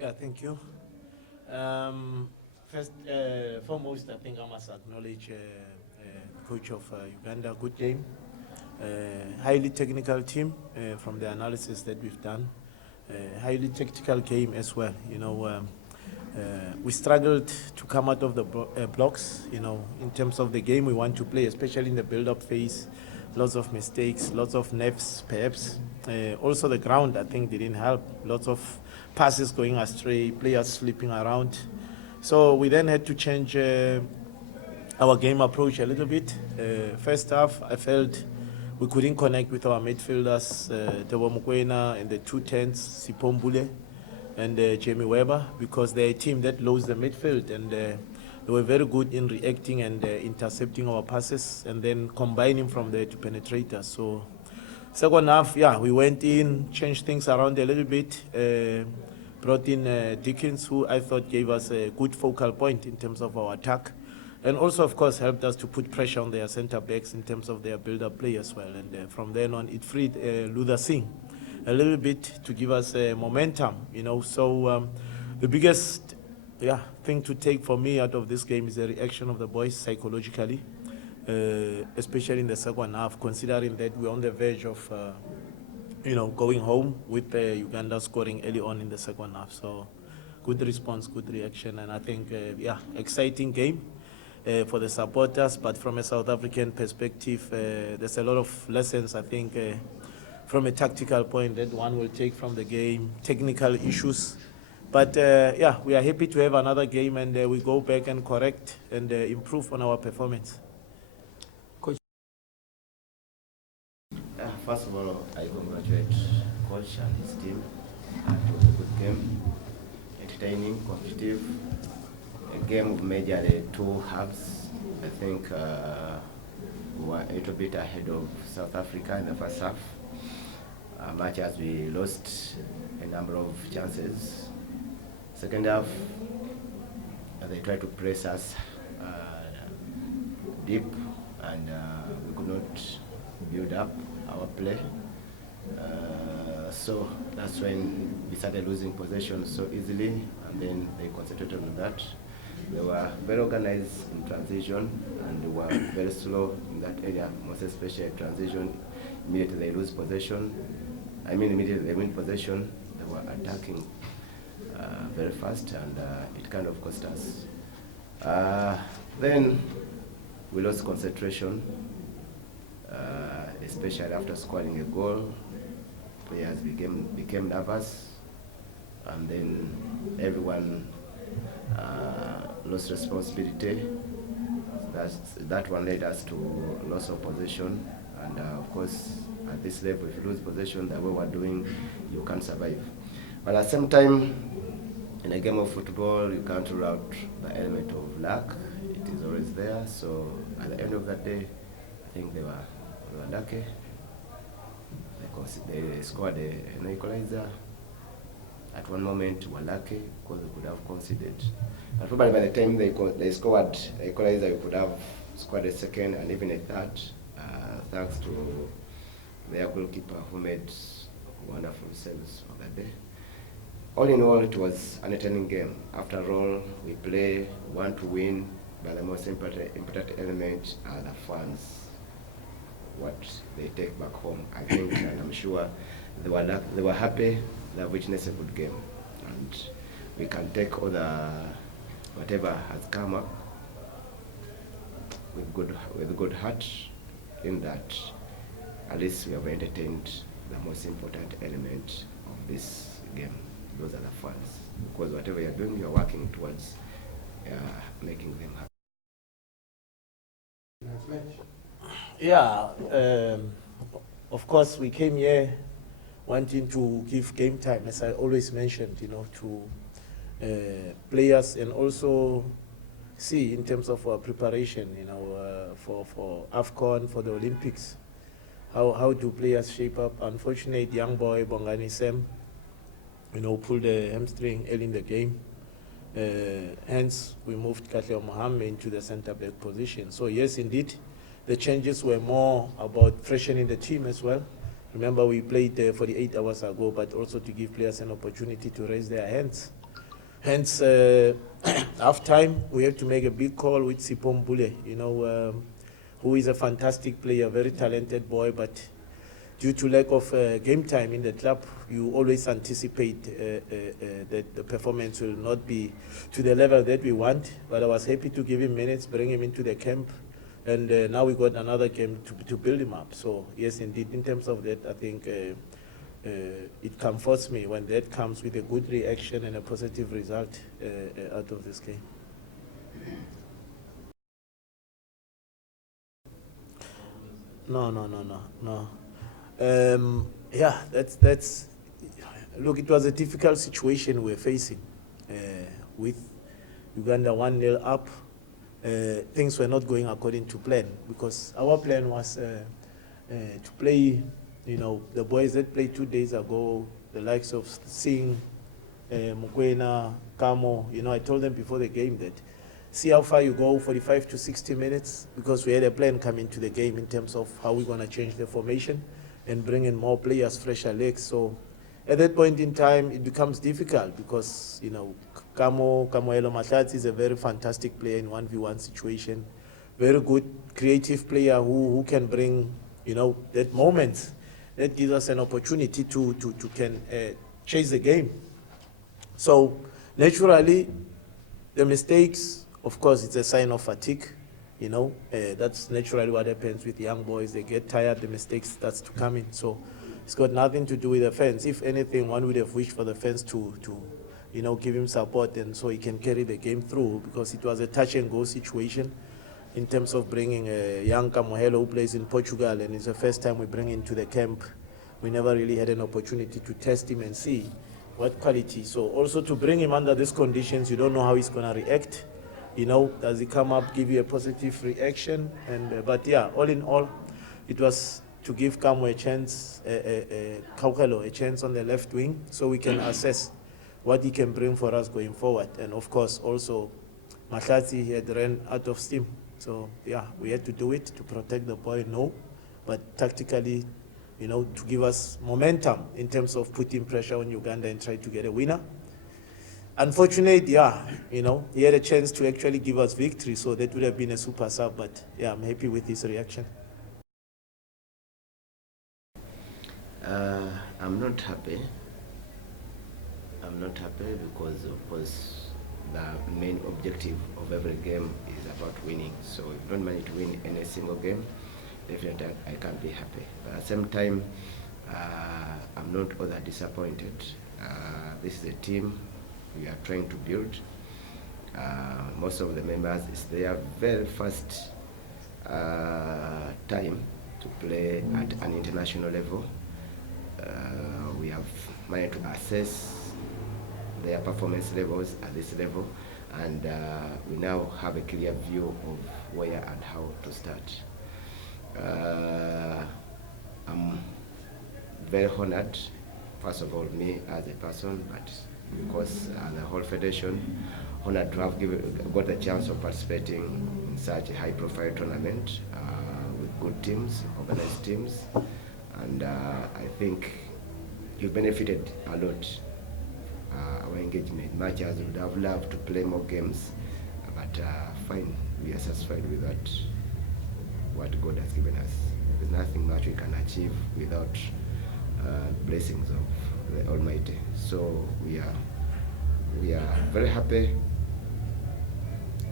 Yeah, thank you. First, foremost, I think I must acknowledge coach of Uganda. Good game, highly technical team from the analysis that we've done. Highly tactical game as well. We struggled to come out of the blocks. In terms of the game we want to play, especially in the build-up phase. Lots of mistakes, lots of nerves, perhaps. Also, the ground I think didn't help. Lots of passes going astray, players slipping around. So we then had to change our game approach a little bit. First half, I felt we couldn't connect with our midfielders, Tebo Mokoena and the two tens, Sipombule and Jamie Weber, because they're a team that loads the midfield, and they were very good in reacting and intercepting our passes and then combining from there to penetrate us. So second half, we went in, changed things around a little bit, brought in Dickens, who I thought gave us a good focal point in terms of our attack, and also, of course, helped us to put pressure on their centre-backs in terms of their build-up play as well. And from then on, it freed Luther Singh a little bit to give us momentum, So the biggest thing to take for me out of this game is the reaction of the boys psychologically, especially in the second half, considering that we're on the verge of going home with Uganda scoring early on in the second half. So good response, good reaction, and I think exciting game for the supporters. But from a South African perspective, there's a lot of lessons, I think, from a tactical point that one will take from the game, technical issues. But we are happy to have another game, and we go back and correct and improve on our performance. Coach. First of all, I congratulate Coach and his team. It was a good game, entertaining, competitive. A game of majorly two halves. I think we were a little bit ahead of South Africa in the first half. Much as we lost a number of chances. Second half, they tried to press us deep, and we could not build up our play. So that's when we started losing possession so easily, and then they concentrated on that. They were very organized in transition, and they were very slow in that area, most especially transition. Immediately they lose possession. Immediately they win possession, they were attacking very fast, and it kind of cost us. Then we lost concentration, especially after scoring a goal. Players became nervous, and then everyone lost responsibility. That one led us to loss of possession, and of course, at this level, if you lose possession the way we're doing, you can't survive. But at the same time, in a game of football, you can't rule out the element of luck. It is always there. So at the end of that day, I think they were lucky. They scored an equalizer. At one moment, we were lucky because they could have conceded. And probably by the time they scored the equalizer, we could have scored a second and even a third, thanks to their goalkeeper who made wonderful saves of that day. All in all, it was an entertaining game. After all, we want to win, but the most important element are the fans, what they take back home. I think, and I'm sure they were happy they witnessed a good game, and we can take all whatever has come up with good heart, in that at least we have entertained the most important element of this game. Those are the fans, because whatever you're doing, you're working towards making them happy. Of course, we came here wanting to give game time, as I always mentioned, to players, and also see in terms of our preparation, for AFCON, for the Olympics, how do players shape up. Unfortunately, young boy Bongani Sam, pulled a hamstring early in the game. Hence, we moved Katleo Mohammed into the centre-back position. So yes, indeed, the changes were more about freshening the team as well. Remember, we played 48 hours ago, but also to give players an opportunity to raise their hands Hence, half time, we have to make a big call with Sipom Bule, who is a fantastic player, very talented boy, but due to lack of game time in the club, you always anticipate that the performance will not be to the level that we want. But I was happy to give him minutes, bring him into the camp, and now we got another game to build him up. So yes, indeed, in terms of that, I think it comforts me when that comes with a good reaction and a positive result out of this game. No. Yeah, that's. Look, it was a difficult situation we're facing with Uganda 1-0 up. Things were not going according to plan because our plan was to play, the boys that played 2 days ago, the likes of Singh, Mukwena, Kamo. I told them before the game that see how far you go, 45 to 60 minutes, because we had a plan coming to the game in terms of how we're going to change the formation and bring in more players, fresher legs. So at that point in time, it becomes difficult because, Kamoelo Mahlatsi is a very fantastic player in 1v1 situation, very good creative player who can bring, that moment that gives us an opportunity to can chase the game. So naturally, the mistakes, of course, it's a sign of fatigue. That's naturally what happens with young boys. They get tired, the mistakes starts to come in. So it's got nothing to do with the fans. If anything, one would have wished for the fans to give him support and so he can carry the game through, because it was a touch and go situation in terms of bringing a young Kamohelo who plays in Portugal, and it's the first time we bring him to the camp. We never really had an opportunity to test him and see what quality. So also to bring him under these conditions, you don't know how he's going to react. Does he come up, give you a positive reaction? And but yeah, all in all, it was to give Kamo a chance, Kaukelo a chance on the left wing, so we can assess what he can bring for us going forward. And of course, also, Mahlatsi had ran out of steam. So yeah, we had to do it to protect the boy, but tactically, to give us momentum in terms of putting pressure on Uganda and try to get a winner. Unfortunately, he had a chance to actually give us victory, so that would have been a super sub, but yeah, I'm happy with his reaction. I'm not happy. I'm not happy because, of course, the main objective of every game is about winning. So if you don't manage to win any single game, definitely I can't be happy. But at the same time, I'm not all that disappointed. This is a team we are trying to build. Most of the members, it's their very first time to play at an international level. We have managed to assess their performance levels at this level, and we now have a clear view of where and how to start. I'm very honored, first of all, me as a person, but because the whole federation, honored to have got the chance of participating in such a high-profile tournament with good teams, organized teams, and I think you benefited a lot. Our engagement, much as we would have loved to play more games, but fine, we are satisfied with that, what God has given us. There's nothing much we can achieve without blessings of the Almighty. So we are very happy,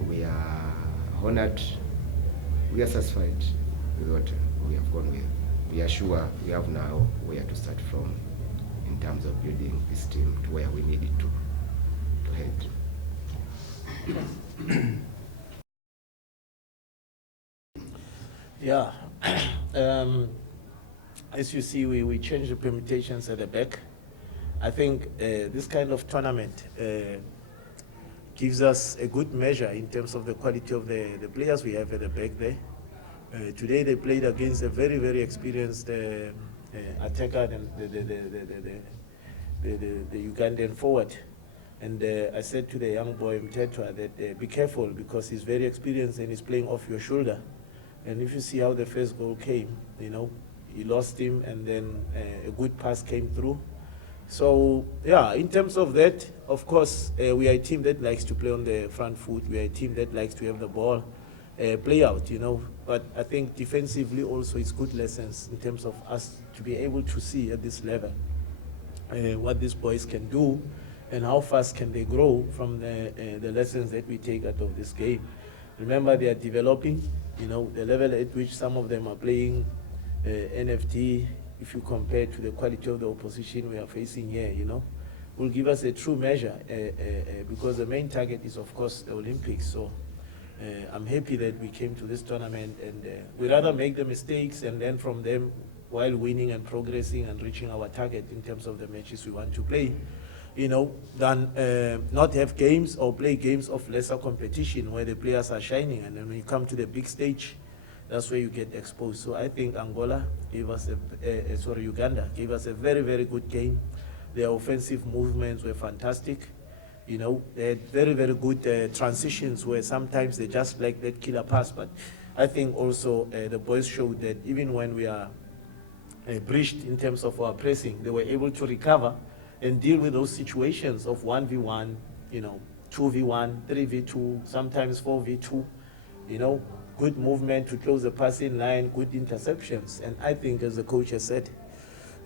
we are honored, we are satisfied with what we have gone with. We are sure we have now where to start from in terms of building this team to where we need it to head. Yeah. As you see, we changed the permutations at the back. I think this kind of tournament gives us a good measure in terms of the quality of the players we have at the back there. Today they played against a very, very experienced attacker and the Ugandan forward. And I said to the young boy Mtetwa that be careful, because he's very experienced and he's playing off your shoulder. And if you see how the first goal came, he lost him, and then a good pass came through. So, yeah, in terms of that, of course, we are a team that likes to play on the front foot. We are a team that likes to have the ball play out, But I think defensively also it's good lessons in terms of us to be able to see at this level what these boys can do and how fast can they grow from the lessons that we take out of this game. Remember, they are developing, the level at which some of them are playing NFT, if you compare to the quality of the opposition we are facing here, will give us a true measure because the main target is, of course, the Olympics. So I'm happy that we came to this tournament, and we rather make the mistakes and learn from them while winning and progressing and reaching our target in terms of the matches we want to play, than not have games or play games of lesser competition where the players are shining, and then when you come to the big stage, that's where you get exposed. So I think Uganda gave us a very, very good game. Their offensive movements were fantastic. They had very, very good transitions where sometimes they just like that killer pass. But I think also the boys showed that even when we are breached in terms of our pressing, they were able to recover and deal with those situations of 1v1, 2v1, 3v2, sometimes 4v2, good movement to close the passing line, good interceptions. And I think, as the coach has said,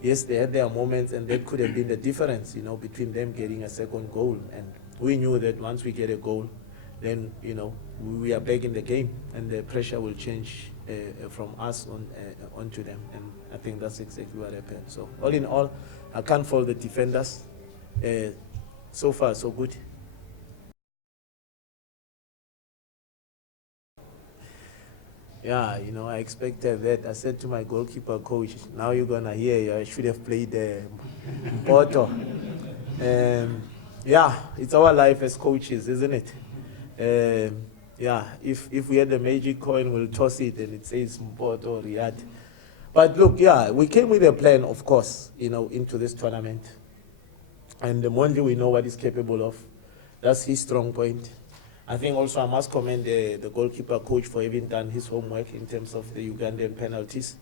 yes, they had their moments, and that could have been the difference, between them getting a second goal. And we knew that once we get a goal, then, we are back in the game, and the pressure will change from us onto them. And I think that's exactly what happened. So all in all, I can't fault the defenders. So far, so good. Yeah, I expected that. I said to my goalkeeper coach, now you're going to hear, I should have played Porto. Yeah, it's our life as coaches, isn't it? Yeah, if we had the magic coin, we'll toss it and it says Porto or Riyadh. But look, yeah, we came with a plan, of course, into this tournament. And the Monday, we know what he's capable of. That's his strong point. I think also I must commend the goalkeeper coach for having done his homework in terms of the Ugandan penalties,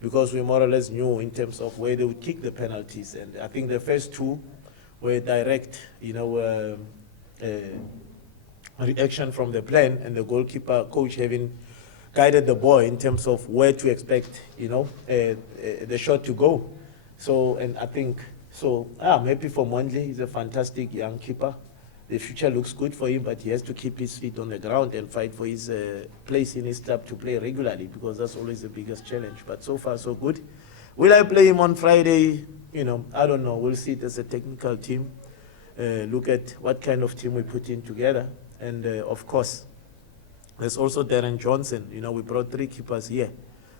because we more or less knew in terms of where they would kick the penalties. And I think the first two were direct, reaction from the plan, and the goalkeeper coach having guided the boy in terms of where to expect, the shot to go. So, and I think, I'm happy for Mondley. He's a fantastic young keeper. The future looks good for him, but he has to keep his feet on the ground and fight for his place in his club to play regularly, because that's always the biggest challenge. But so far, so good. Will I play him on Friday? I don't know. We'll see it as a technical team. Look at what kind of team we put in together. And, of course, there's also Darren Johnson. We brought 3 keepers here.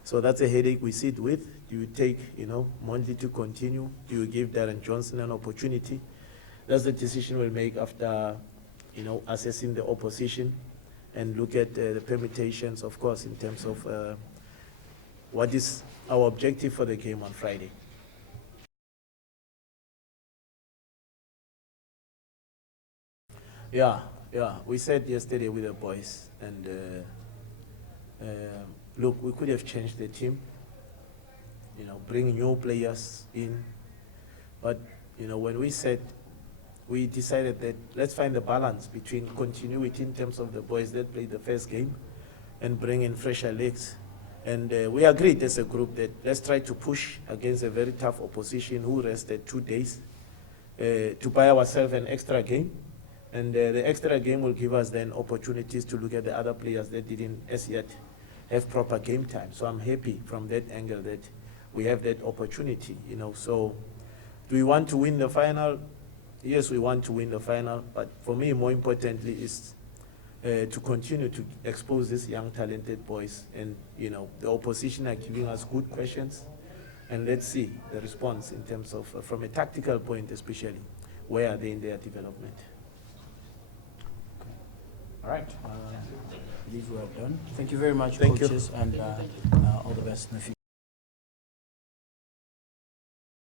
So that's a headache we sit with. Do you take, Mondley to continue? Do you give Darren Johnson an opportunity? That's the decision we'll make after, assessing the opposition and look at the permutations, of course, in terms of what is our objective for the game on Friday. Yeah, we said yesterday with the boys, and look, we could have changed the team, bring new players in, but, when we decided that let's find the balance between continuity in terms of the boys that played the first game and bring in fresher legs. And we agreed as a group that let's try to push against a very tough opposition who rested 2 days to buy ourselves an extra game. And the extra game will give us then opportunities to look at the other players that didn't as yet have proper game time. So I'm happy from that angle that we have that opportunity, So do we want to win the final? Yes, we want to win the final, but for me, more importantly, is to continue to expose these young, talented boys. And, the opposition are giving us good questions, and let's see the response in terms of, from a tactical point especially, where are they in their development. All right. I believe we are done. Thank you very much, Thank you. coaches, and all the best in the future.